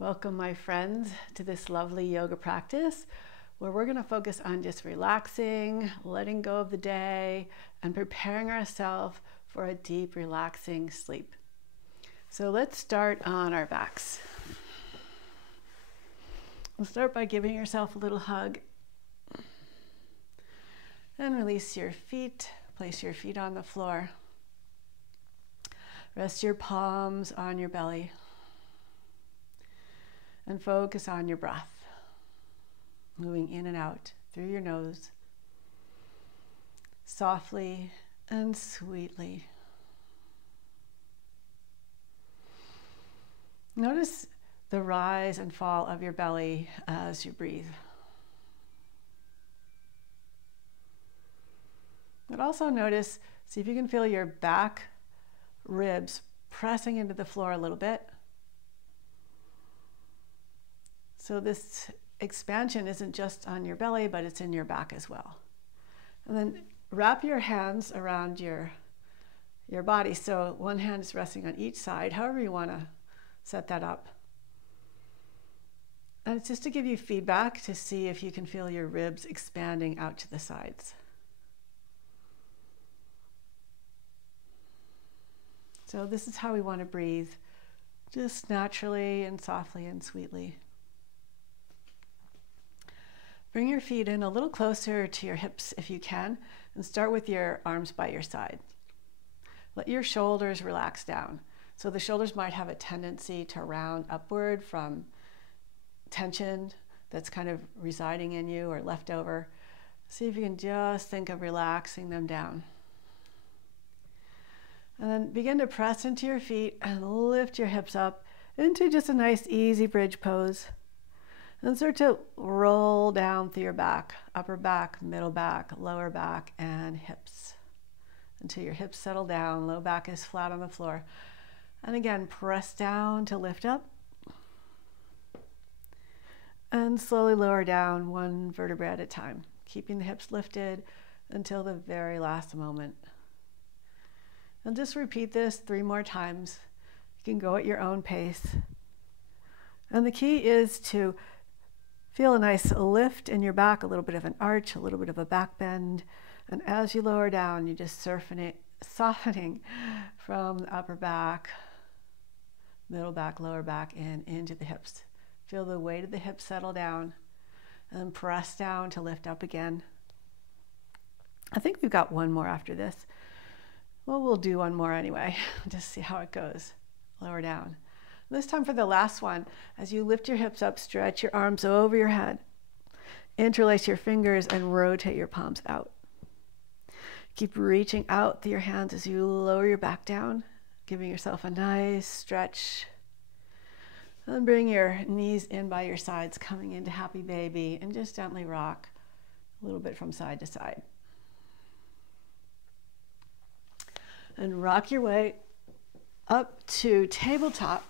Welcome, my friends, to this lovely yoga practice where we're going to focus on just relaxing, letting go of the day, and preparing ourselves for a deep, relaxing sleep. So let's start on our backs. We'll start by giving yourself a little hug. And release your feet. Place your feet on the floor. Rest your palms on your belly. And focus on your breath, moving in and out through your nose, softly and sweetly. Notice the rise and fall of your belly as you breathe. But also notice, see if you can feel your back ribs pressing into the floor a little bit. So this expansion isn't just on your belly, but it's in your back as well. And then wrap your hands around your body. So one hand is resting on each side, however you want to set that up. And it's just to give you feedback to see if you can feel your ribs expanding out to the sides. So this is how we want to breathe, just naturally and softly and sweetly. Bring your feet in a little closer to your hips if you can, and start with your arms by your side. Let your shoulders relax down. So the shoulders might have a tendency to round upward from tension that's kind of residing in you or left over. See if you can just think of relaxing them down. And then begin to press into your feet and lift your hips up into just a nice easy bridge pose. And start to roll down through your back, upper back, middle back, lower back, and hips. Until your hips settle down, low back is flat on the floor. And again, press down to lift up. And slowly lower down one vertebra at a time, keeping the hips lifted until the very last moment. And just repeat this 3 more times. You can go at your own pace. And the key is to feel a nice lift in your back, a little bit of an arch, a little bit of a back bend. And as you lower down, you're just softening from the upper back, middle back, lower back, and into the hips. Feel the weight of the hips settle down and press down to lift up again. I think we've got one more after this. Well, we'll do one more anyway, just see how it goes. Lower down. This time for the last one, as you lift your hips up, stretch your arms over your head. Interlace your fingers and rotate your palms out. Keep reaching out through your hands as you lower your back down, giving yourself a nice stretch. And bring your knees in by your sides, coming into happy baby, and just gently rock a little bit from side to side. And rock your way up to tabletop.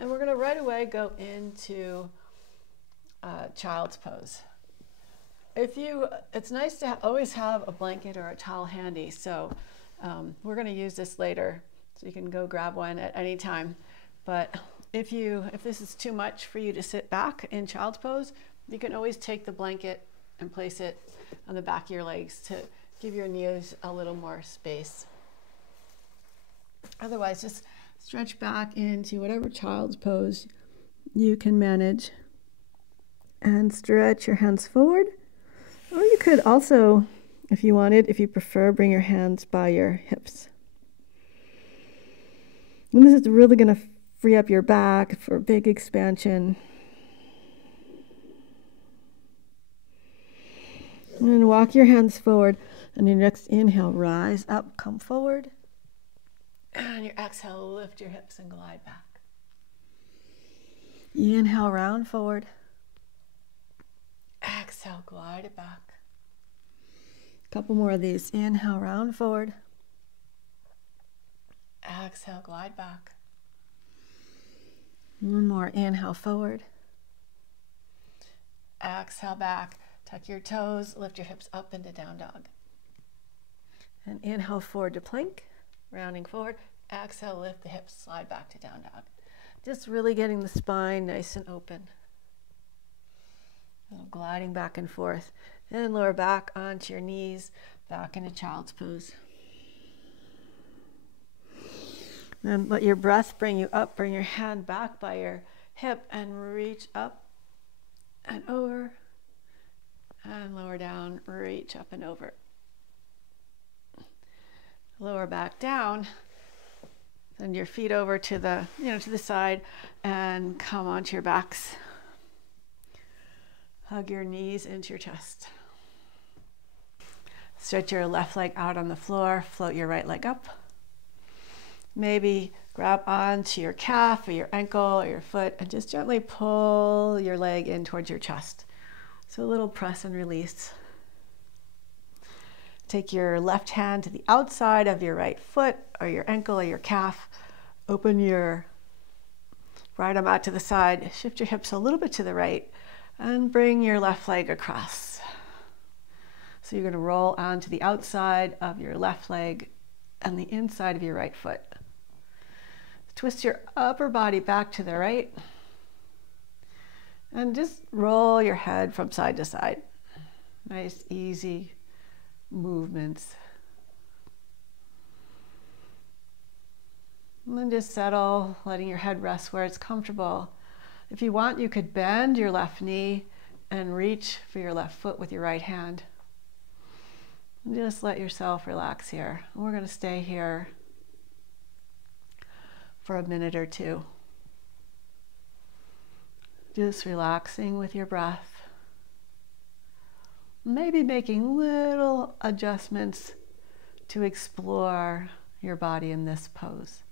And we're going to right away go into child's pose. It's nice to always have a blanket or a towel handy. So we're going to use this later, so you can go grab one at any time. But if this is too much for you to sit back in child's pose, you can always take the blanket and place it on the back of your legs to give your knees a little more space. Otherwise, just stretch back into whatever child's pose you can manage and stretch your hands forward. Or you could also, if you prefer, bring your hands by your hips. And this is really going to free up your back for big expansion. And then walk your hands forward. And your next inhale, rise up, come forward. And your exhale, lift your hips and glide back. Inhale, round forward. Exhale, glide it back. A couple more of these. Inhale, round forward. Exhale, glide back. One more. Inhale, forward. Exhale, back. Tuck your toes, lift your hips up into down dog. And inhale, forward to plank. Rounding forward, exhale, lift the hips, slide back to down dog. Just really getting the spine nice and open. Gliding back and forth. Then lower back onto your knees, back into child's pose. Then let your breath bring you up. Bring your hand back by your hip and reach up and over. And lower down, reach up and over. Lower back down. Send your feet over to the, to the side and come onto your backs. Hug your knees into your chest. Stretch your left leg out on the floor. Float your right leg up. Maybe grab onto your calf or your ankle or your foot and just gently pull your leg in towards your chest. So a little press and release. Take your left hand to the outside of your right foot or your ankle or your calf. Open your right arm out to the side. Shift your hips a little bit to the right and bring your left leg across. So you're going to roll onto the outside of your left leg and the inside of your right foot. Twist your upper body back to the right and just roll your head from side to side. Nice, easy movements. And then just settle, letting your head rest where it's comfortable. If you want, you could bend your left knee and reach for your left foot with your right hand. And just let yourself relax here. We're going to stay here for a minute or two. Just relaxing with your breath. Maybe making little adjustments to explore your body in this pose.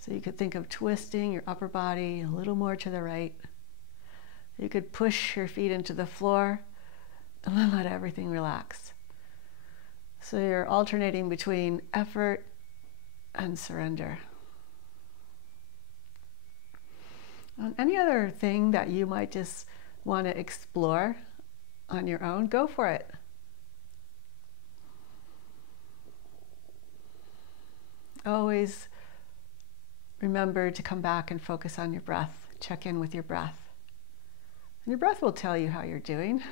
So you could think of twisting your upper body a little more to the right. You could push your feet into the floor and then let everything relax. So you're alternating between effort and surrender. And any other thing that you might just want to explore on your own, go for it. Always remember to come back and focus on your breath. Check in with your breath. And your breath will tell you how you're doing.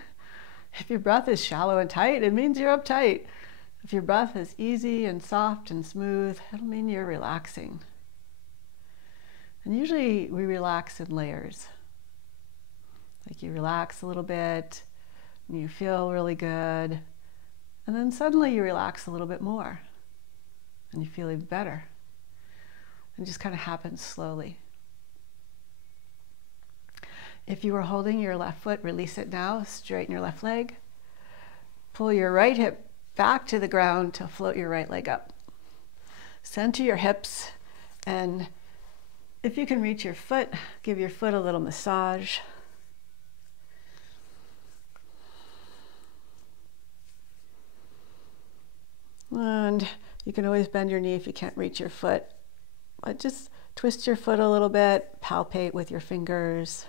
If your breath is shallow and tight, it means you're uptight. If your breath is easy and soft and smooth, it'll mean you're relaxing. And usually we relax in layers. Like you relax a little bit, and you feel really good, and then suddenly you relax a little bit more, and you feel even better. It just kind of happens slowly. If you were holding your left foot, release it now, straighten your left leg. Pull your right hip back to the ground to float your right leg up. Center your hips, and if you can reach your foot, give your foot a little massage. And you can always bend your knee if you can't reach your foot. But just twist your foot a little bit, palpate with your fingers.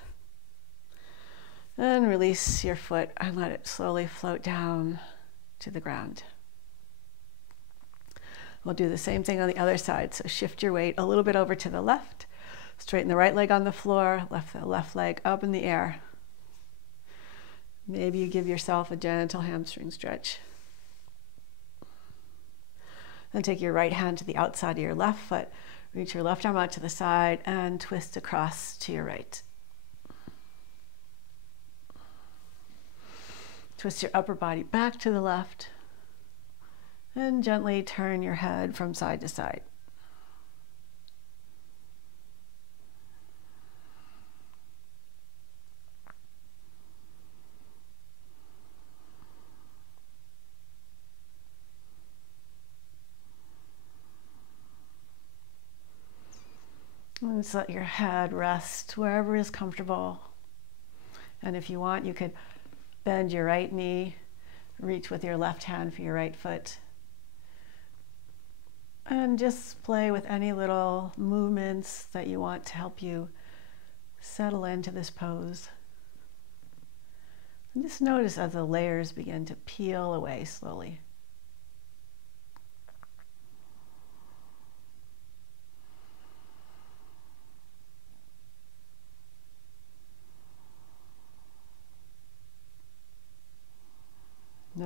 And release your foot and let it slowly float down to the ground. We'll do the same thing on the other side. So shift your weight a little bit over to the left. Straighten the right leg on the floor, lift the left leg up in the air. Maybe you give yourself a gentle hamstring stretch. Then take your right hand to the outside of your left foot. Reach your left arm out to the side and twist across to your right. Twist your upper body back to the left and gently turn your head from side to side. And just let your head rest wherever is comfortable. And if you want, you could bend your right knee, reach with your left hand for your right foot. And just play with any little movements that you want to help you settle into this pose. And just notice as the layers begin to peel away slowly.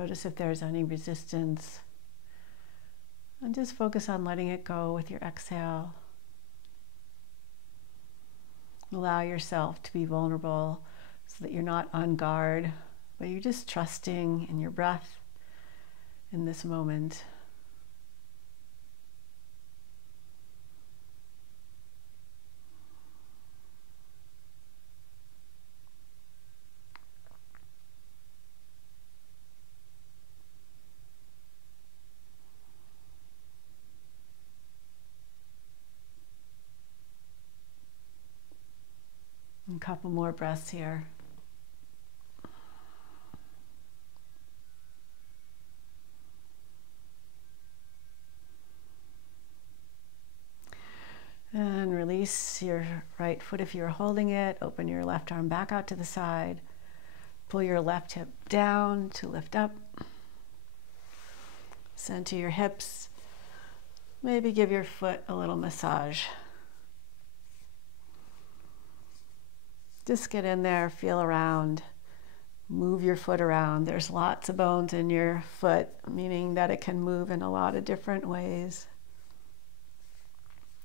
Notice if there's any resistance. And just focus on letting it go with your exhale. Allow yourself to be vulnerable so that you're not on guard, but you're just trusting in your breath in this moment. A couple more breaths here. And release your right foot if you're holding it. Open your left arm back out to the side. Pull your left hip down to lift up. Center your hips. Maybe give your foot a little massage. Just get in there, feel around, move your foot around. There's lots of bones in your foot, meaning that it can move in a lot of different ways.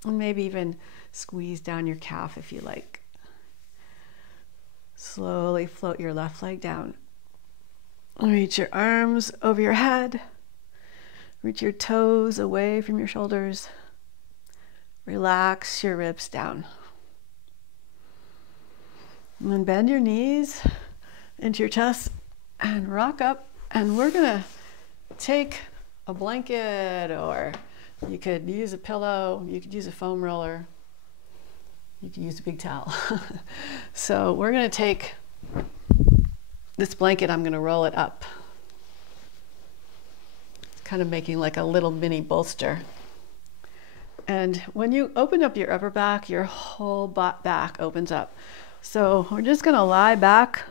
And maybe even squeeze down your calf if you like. Slowly float your left leg down. Reach your arms over your head. Reach your toes away from your shoulders. Relax your ribs down. And then bend your knees into your chest and rock up. And we're gonna take a blanket, or you could use a pillow, you could use a foam roller, you could use a big towel. So we're gonna take this blanket, I'm gonna roll it up. It's kind of making like a little mini bolster. And when you open up your upper back, your whole back opens up. So we're just gonna lie back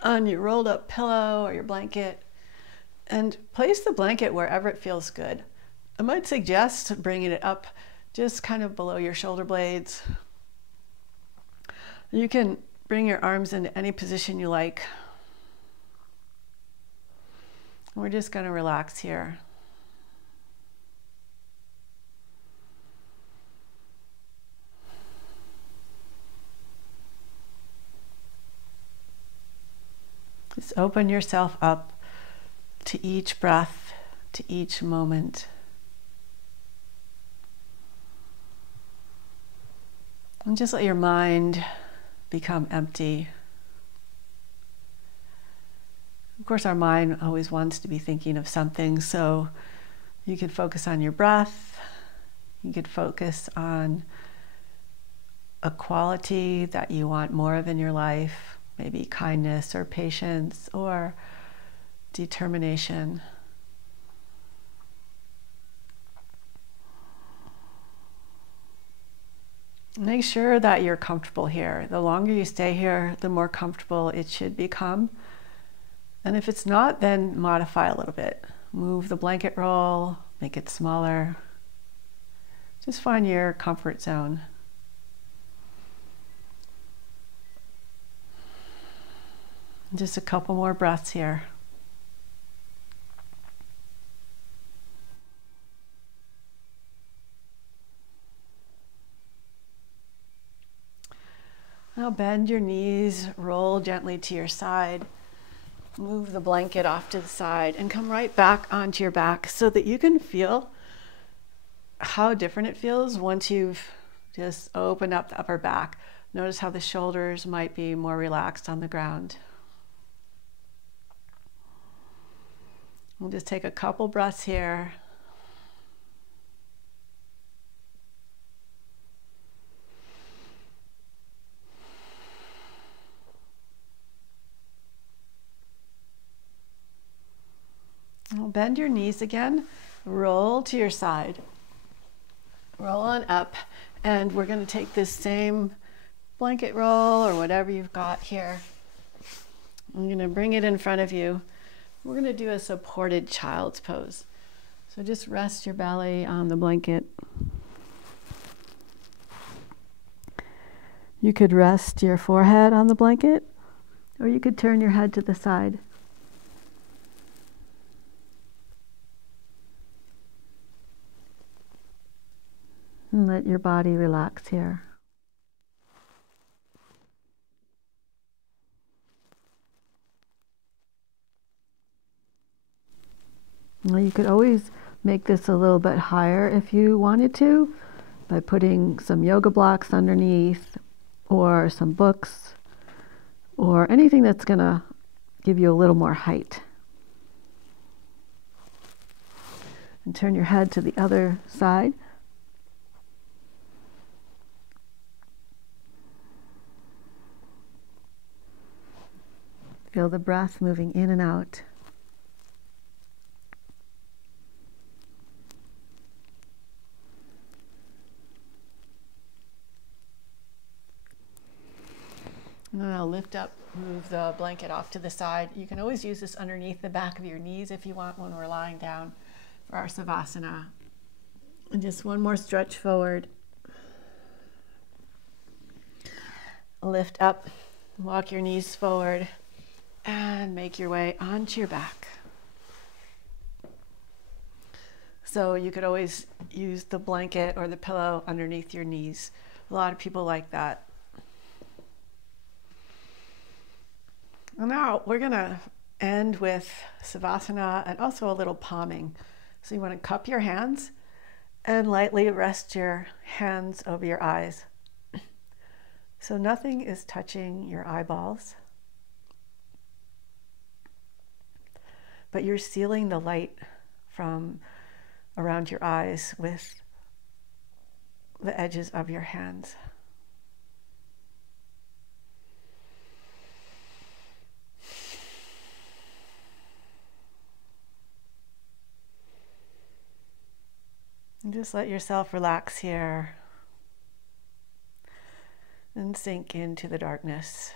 on your rolled up pillow or your blanket and place the blanket wherever it feels good. I might suggest bringing it up just kind of below your shoulder blades. You can bring your arms into any position you like. We're just gonna relax here. Just open yourself up to each breath, to each moment. And just let your mind become empty. Of course, our mind always wants to be thinking of something, so you could focus on your breath. You could focus on a quality that you want more of in your life. Maybe kindness or patience or determination. Make sure that you're comfortable here. The longer you stay here, the more comfortable it should become. And if it's not, then modify a little bit. Move the blanket roll, make it smaller. Just find your comfort zone. Just a couple more breaths here. Now bend your knees, roll gently to your side, move the blanket off to the side, and come right back onto your back so that you can feel how different it feels once you've just opened up the upper back. Notice how the shoulders might be more relaxed on the ground. We'll just take a couple breaths here. Now bend your knees again, roll to your side, roll on up, and we're going to take this same blanket roll or whatever you've got here. I'm going to bring it in front of you. We're going to do a supported child's pose. So just rest your belly on the blanket. You could rest your forehead on the blanket, or you could turn your head to the side. let your body relax here. Well, you could always make this a little bit higher if you wanted to, by putting some yoga blocks underneath, or some books, or anything that's going to give you a little more height. And turn your head to the other side. Feel the breath moving in and out. And then I'll lift up, move the blanket off to the side. You can always use this underneath the back of your knees if you want when we're lying down for our Savasana. And just one more stretch forward. Lift up, walk your knees forward, and make your way onto your back. So you could always use the blanket or the pillow underneath your knees. A lot of people like that. And now we're going to end with Savasana and also a little palming. So you want to cup your hands and lightly rest your hands over your eyes. So nothing is touching your eyeballs, but you're sealing the light from around your eyes with the edges of your hands. And just let yourself relax here and sink into the darkness.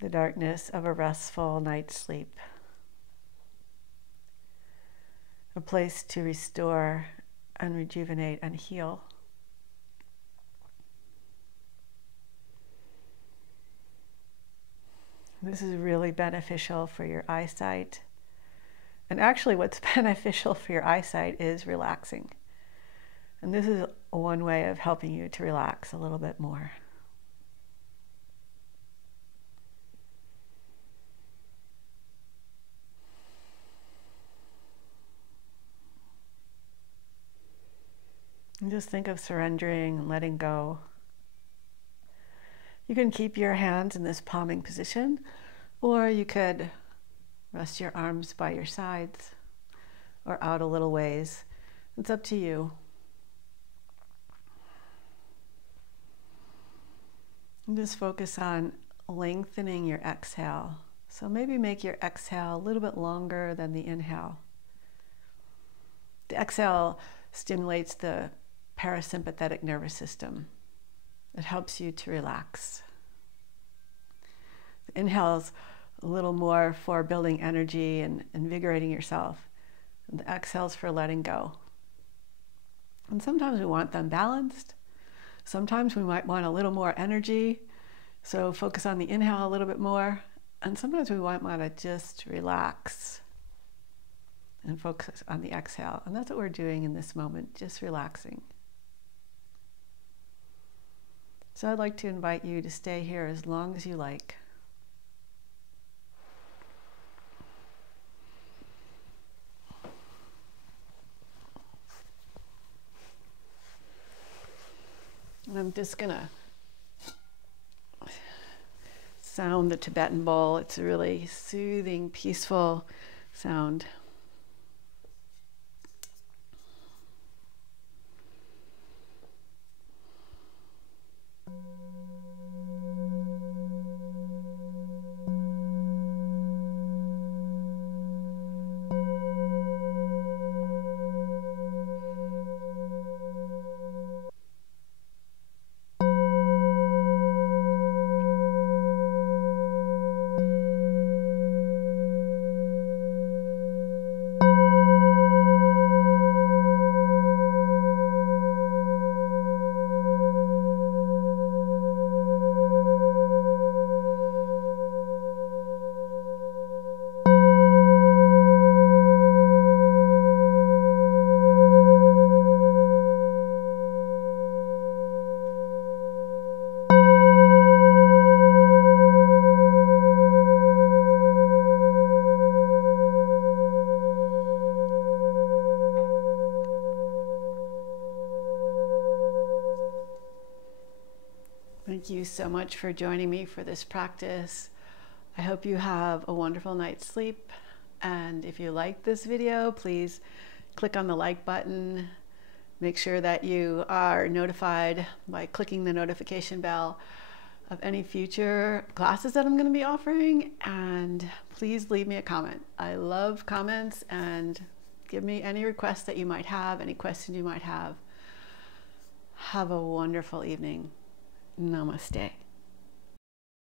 The darkness of a restful night's sleep. A place to restore and rejuvenate and heal. This is really beneficial for your eyesight. And actually what's beneficial for your eyesight is relaxing. And this is one way of helping you to relax a little bit more. And just think of surrendering and letting go. You can keep your hands in this palming position, or you could rest your arms by your sides or out a little ways. It's up to you. And just focus on lengthening your exhale. So maybe make your exhale a little bit longer than the inhale. The exhale stimulates the parasympathetic nervous system. It helps you to relax. The inhale's a little more for building energy and invigorating yourself. And the exhale's for letting go. And sometimes we want them balanced. Sometimes we might want a little more energy, so focus on the inhale a little bit more. And sometimes we might want to just relax and focus on the exhale. And that's what we're doing in this moment, just relaxing. So I'd like to invite you to stay here as long as you like. And I'm just gonna sound the Tibetan bowl. It's a really soothing, peaceful sound. Thank you so much for joining me for this practice. I hope you have a wonderful night's sleep. And if you like this video, please click on the like button. Make sure that you are notified by clicking the notification bell of any future classes that I'm going to be offering. And please leave me a comment. I love comments, and give me any requests that you might have, any questions you might have. Have a wonderful evening. Namaste.